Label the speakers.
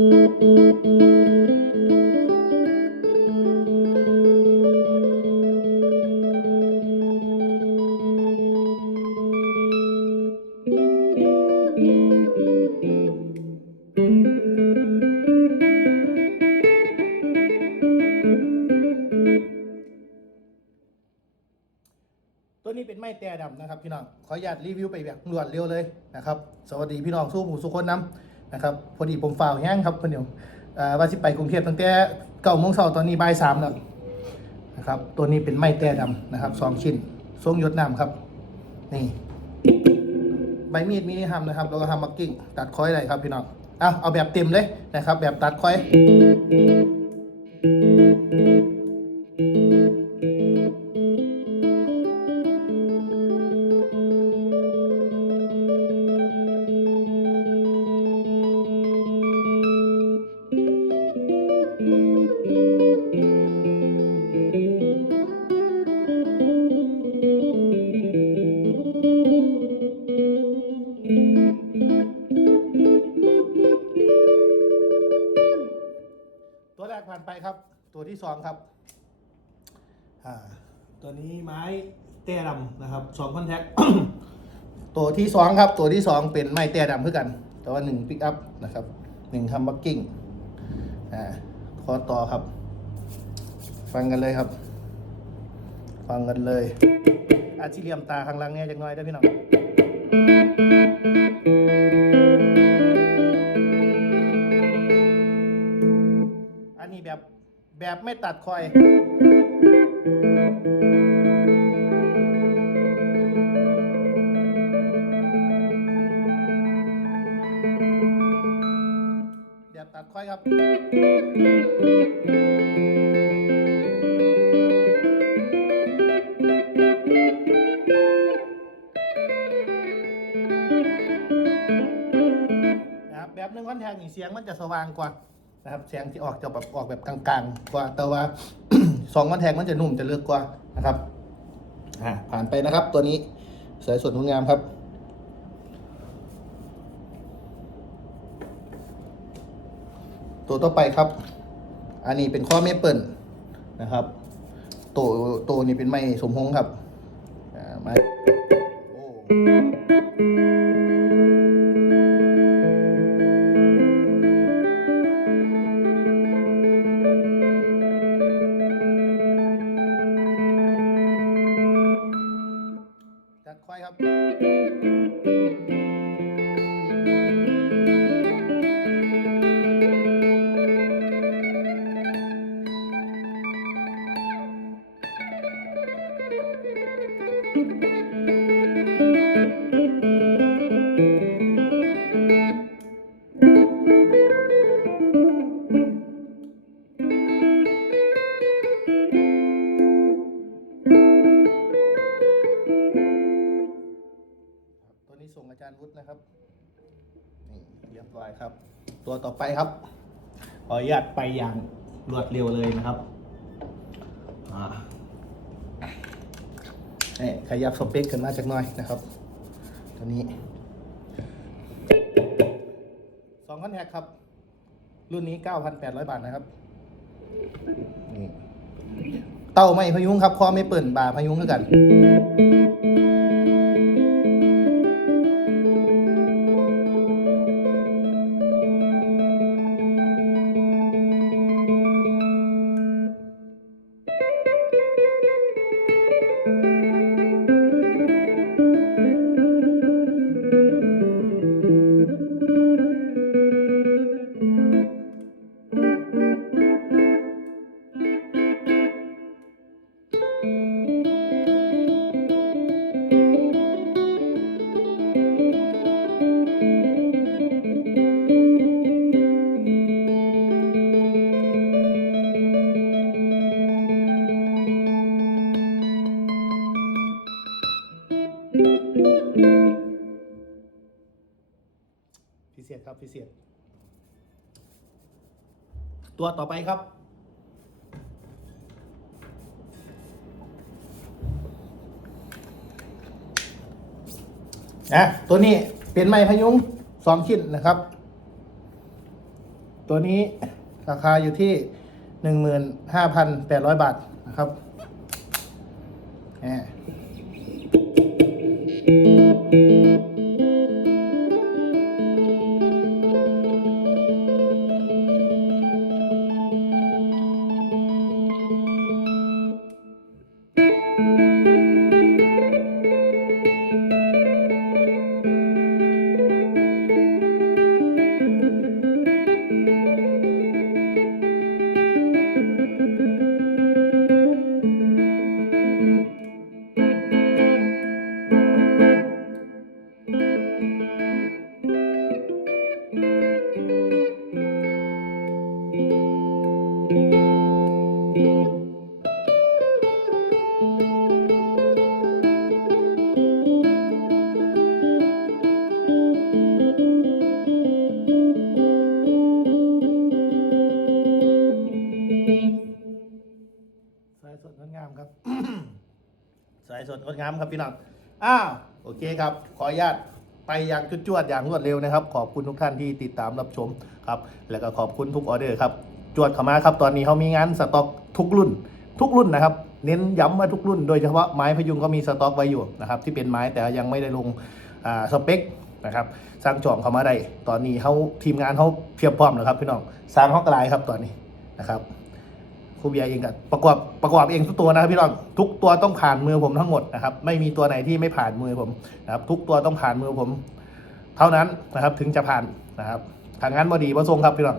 Speaker 1: ตัวนี้เป็นไม้แต่ดำนะครับพี่น้อง ขออนุญาตรีวิวไปแบบรวดเร็วเลยนะครับ สวัสดีพี่น้องสู้หมูสุคนน้ำ นะครับพอดีผมฝ่าวแห้งครับคนเดียวว่าสิไปกรุงเทพตั้งแต่เก้าโมงเช้าตอนนี้บ่ายสามแล้วนะครับตัวนี้เป็นไม้แต่ดำนะครับสองชิ้นทรงยศน้ำครับ นี่ ใบมีดมินิฮัมนะครับแล้วก็ทำมักกิ้งตัดคอยได้ครับพี่น้องเอาเอาแบบเต็มเลยนะครับ แบบตัดคอย ครับ ตัวที่สองครับอ่าตัวนี้ไม้เต้ดำนะครับสองคอนแทคตัวที่สองครับ ตัวที่สองเป็นไม้เต้ดำเพื่อกัน แต่ว่าหนึ่งปิกอัพนะครับหนึ่งทำบักกิ้งอ่าคอต่อครับ ฟังกันเลยครับ ฟังกันเลยอาชีเหลียมตาข้างหล่างเนี่ยจังน้อยได้อพี่น้อง แบบไม่ตัดคอย แบบตัดคอยครับแบบหนึ่งคอนแทคนี่เสียงมันจะสว่างกว่า นะครับเสียงที่ออกจะแบบออกแบบกลางๆ กว่า แต่ว่าสองคอนแทคมันจะนุ่มจะเลือกกว่านะครับอ่าผ่านไปนะครับ ตัวนี้สวยสดงดงามครับตัวต่อไปครับ อันนี้เป็นข้อเมเปิลนะครับ ตัวตัวนี้เป็นไม้สมพงษ์ครับอ่าไม้ วุฒินะครับนี่เรียบร้อยครับ ตัวต่อไปครับขออนุญาตไปอย่างรวดเร็วเลยนะครับอ่าเนี่ยขยับสเปคขึ้นมาจากน่อยนะครับ ตัวนี้สองพันแท็กครับ รุ่นนี้9,800บาทนะครับนี่เต้าไม่พยุงครับคอไม่เปิ่นบ่าพยุงเท่ากัน พิเศษครับพิเศษ ตัวต่อไปครับ นะ ตัวนี้เป็นไม้พยุงสองชิ้นนะครับ ตัวนี้ราคาอยู่ที่15,800บาทนะครับแหมสายสดงดงามครับสา ยสดงดงามครับพี่น้อง อ้าว โอเคครับ ขออนุญาตไปอย่างจุดจวดอย่างรวดเร็วนะครับ ขอบคุณทุกท่านที่ติดตามรับชมครับ แล้วก็ขอบคุณทุกออเดอร์ครับ จวดเข้ามาครับ ตอนนี้เขามีงานสต็อกทุกรุ่น ทุกรุ่นนะครับ เน้นย้ำว่าทุกรุ่น โดยเฉพาะไม้พยุงก็มีสต็อกไว้อยู่นะครับ ที่เป็นไม้แต่ยังไม่ได้ลงอ่าสเปคนะครับสร้างจองเข้ามาได้ ตอนนี้เขาทีมงานเขาเพียบพร้อมแล้วครับพี่น้องสร้างห้องกลายครับตอนนี้นะครับครูเบียเองกับประกอบประกอบเองทุกตัวนะครับพี่น้องทุกตัวต้องผ่านมือผมทั้งหมดนะครับ ไม่มีตัวไหนที่ไม่ผ่านมือผมนะครับ ทุกตัวต้องผ่านมือผม เท่านั้นนะครับถึงจะผ่านนะครับทางงานบดีประทรงครับพี่น้อง